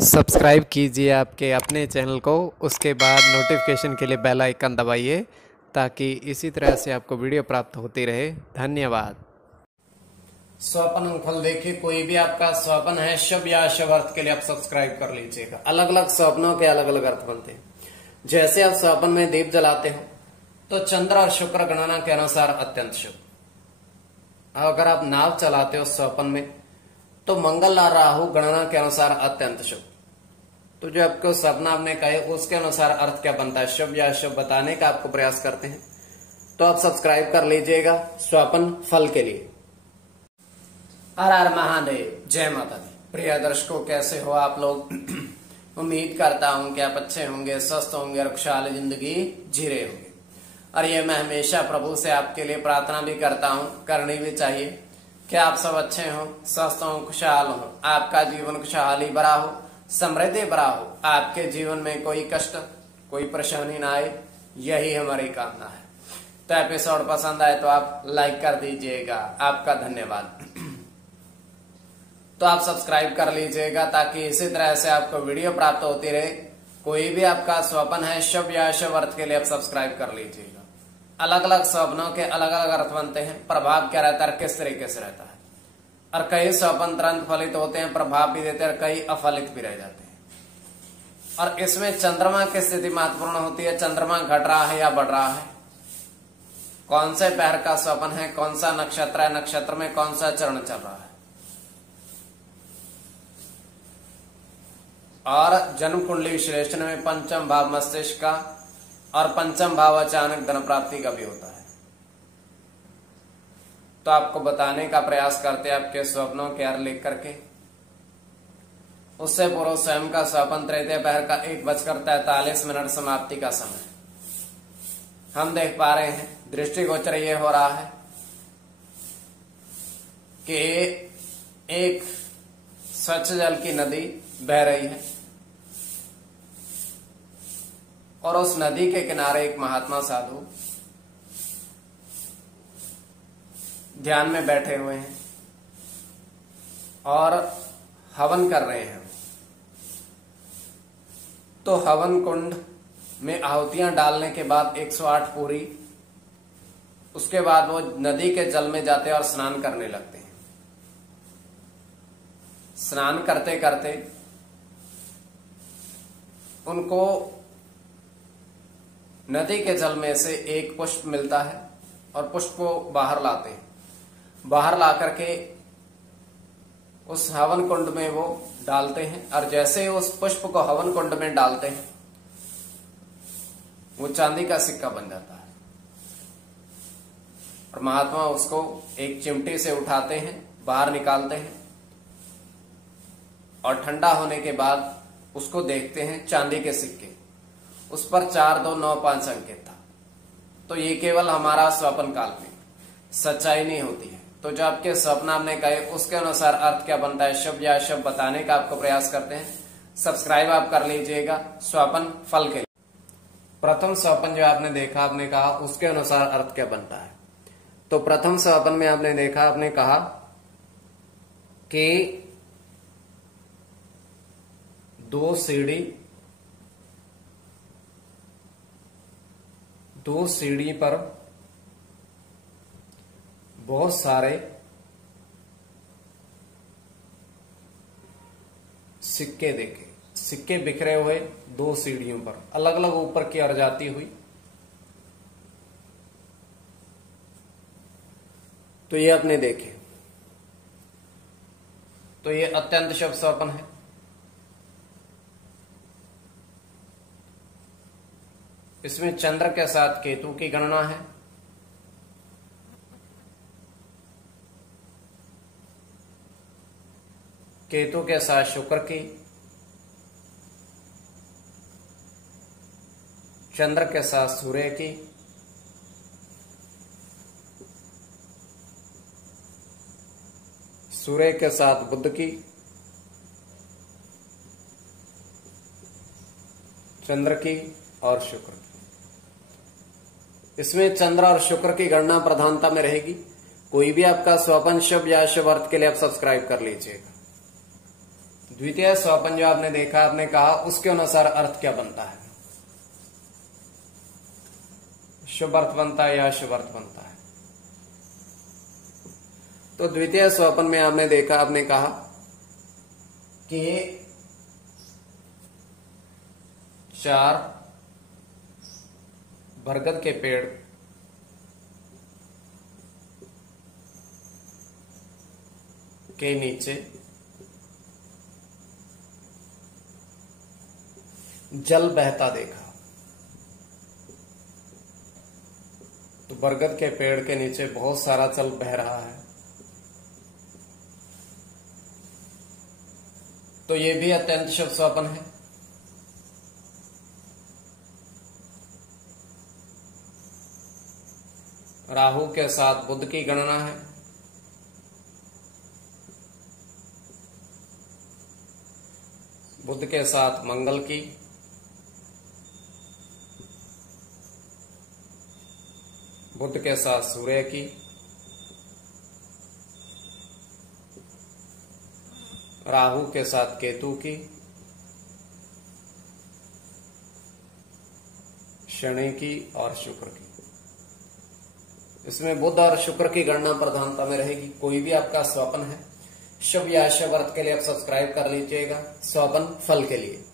Subscribe कीजिए आपके अपने चैनल को, उसके बाद नोटिफिकेशन के लिए बेल आइकन दबाइए ताकि इसी तरह से आपको वीडियो प्राप्त होती रहे। धन्यवाद। स्वप्न फल देखिए, कोई भी आपका स्वप्न है शुभ या अशुभ अर्थ के लिए आप सब्सक्राइब कर लीजिएगा। अलग अलग स्वप्नों के अलग अलग अर्थ बनते हैं। जैसे आप स्वप्न में दीप जलाते हो तो चंद्र और शुक्र गणना के अनुसार अत्यंत शुभ। अगर आप नाव चलाते हो स्वप्न में तो मंगल और राहु गणना के अनुसार अत्यंत शुभ। तो जो आपको सपना आपने कहे उसके अनुसार अर्थ क्या बनता है, शुभ या अशुभ बताने का आपको प्रयास करते हैं। तो आप सब्सक्राइब कर लीजिएगा स्वप्न फल के लिए। हर हर महादेव, जय माता दी। प्रिय दर्शकों, कैसे हो आप लोग? उम्मीद करता हूं कि आप अच्छे होंगे, स्वस्थ होंगे और खुशहाल जिंदगी जी रहे होंगे। और ये मैं हमेशा प्रभु से आपके लिए प्रार्थना भी करता हूं, करनी भी चाहिए कि आप सब अच्छे हो, स्वस्थ हो, खुशहाल हो, आपका जीवन खुशहाली भरा हो, समृद्धि भरा हो, आपके जीवन में कोई कष्ट कोई परेशानी ना आए, यही हमारी कामना है। तो एपिसोड पसंद आए तो आप लाइक कर दीजिएगा, आपका धन्यवाद। तो आप सब्सक्राइब कर लीजिएगा ताकि इसी तरह से आपको वीडियो प्राप्त होती रहे। कोई भी आपका स्वप्न है शुभ या अशुभ अर्थ के लिए आप सब्सक्राइब कर लीजिएगा। अलग अलग स्वप्नों के अलग अलग अर्थ बनते हैं। प्रभाव क्या रहता है, किस तरीके से रहता है। और कई स्वप्न तुरंत फलित होते हैं, प्रभाव भी देते हैं, और कई अफलित भी रह जाते हैं। और इसमें चंद्रमा की स्थिति महत्वपूर्ण होती है। चंद्रमा घट रहा है या बढ़ रहा है, कौन से पैर का स्वप्न है, कौन सा नक्षत्र है, नक्षत्र में कौन सा चरण चल रहा है, और जन्म कुंडली विश्लेषण में पंचम भाव मस्तिष्क का और पंचम भाव अचानक धन प्राप्ति का भी होता है। तो आपको बताने का प्रयास करते हैं आपके स्वप्नों के अर्थ लिख करके। उससे पूर्व स्वयं का स्वप्न तृतीय पहर का 1:43 समाप्ति का समय हम देख पा रहे हैं। दृष्टिगोचर ये हो रहा है कि एक स्वच्छ जल की नदी बह रही है और उस नदी के किनारे एक महात्मा साधु ध्यान में बैठे हुए हैं और हवन कर रहे हैं। तो हवन कुंड में आहुतियां डालने के बाद 108 पूरी, उसके बाद वो नदी के जल में जाते और स्नान करने लगते हैं। स्नान करते करते उनको नदी के जल में से एक पुष्प मिलता है और पुष्प को बाहर लाते हैं। बाहर ला करके उस हवन कुंड में वो डालते हैं, और जैसे उस पुष्प को हवन कुंड में डालते हैं वो चांदी का सिक्का बन जाता है। और महात्मा उसको एक चिमटी से उठाते हैं, बाहर निकालते हैं, और ठंडा होने के बाद उसको देखते हैं, चांदी के सिक्के, उस पर 4295 अंकित था। तो ये केवल हमारा स्वप्न काल्पनिक, सच्चाई नहीं होती है। तो जो आपके स्वप्न आपने कहे उसके अनुसार अर्थ क्या बनता है, शुभ या अशुभ बताने का आपको प्रयास करते हैं। सब्सक्राइब आप कर लीजिएगा स्वप्न फल के लिए। प्रथम स्वप्न जो आपने देखा, आपने कहा उसके अनुसार अर्थ क्या बनता है। तो प्रथम स्वप्न में आपने देखा, आपने कहा कि दो सीढ़ी पर बहुत सारे सिक्के देखे। सिक्के बिखरे हुए दो सीढ़ियों पर, अलग अलग ऊपर की ओर जाती हुई। तो ये आपने देखे। तो ये अत्यंत शुभ स्वप्न है। इसमें चंद्र के साथ केतु की गणना है। केतु के साथ शुक्र की, चंद्र के साथ सूर्य की, सूर्य के साथ बुध की, चंद्र की और शुक्र की। इसमें चंद्र और शुक्र की गणना प्रधानता में रहेगी। कोई भी आपका स्वपन शुभ या शुभ अर्थ के लिए आप सब्सक्राइब कर लीजिएगा। द्वितीय स्वप्न जो आपने देखा, आपने कहा उसके अनुसार अर्थ क्या बनता है? शुभ अर्थ बनता है या अशुभ अर्थ बनता है? तो द्वितीय स्वप्न में आपने देखा, आपने कहा कि 4 बरगद के पेड़ के नीचे जल बहता देखा। तो बरगद के पेड़ के नीचे बहुत सारा जल बह रहा है, तो ये भी अत्यंत शुभ स्वप्न है। राहु के साथ बुध की गणना है, बुध के साथ मंगल की, बुध के साथ सूर्य की, राहु के साथ केतु की, शनि की और शुक्र की। इसमें बुध और शुक्र की गणना प्रधानता में रहेगी। कोई भी आपका स्वप्न है शुभ या अशुभ अर्थ के लिए आप सब्सक्राइब कर लीजिएगा स्वप्न फल के लिए।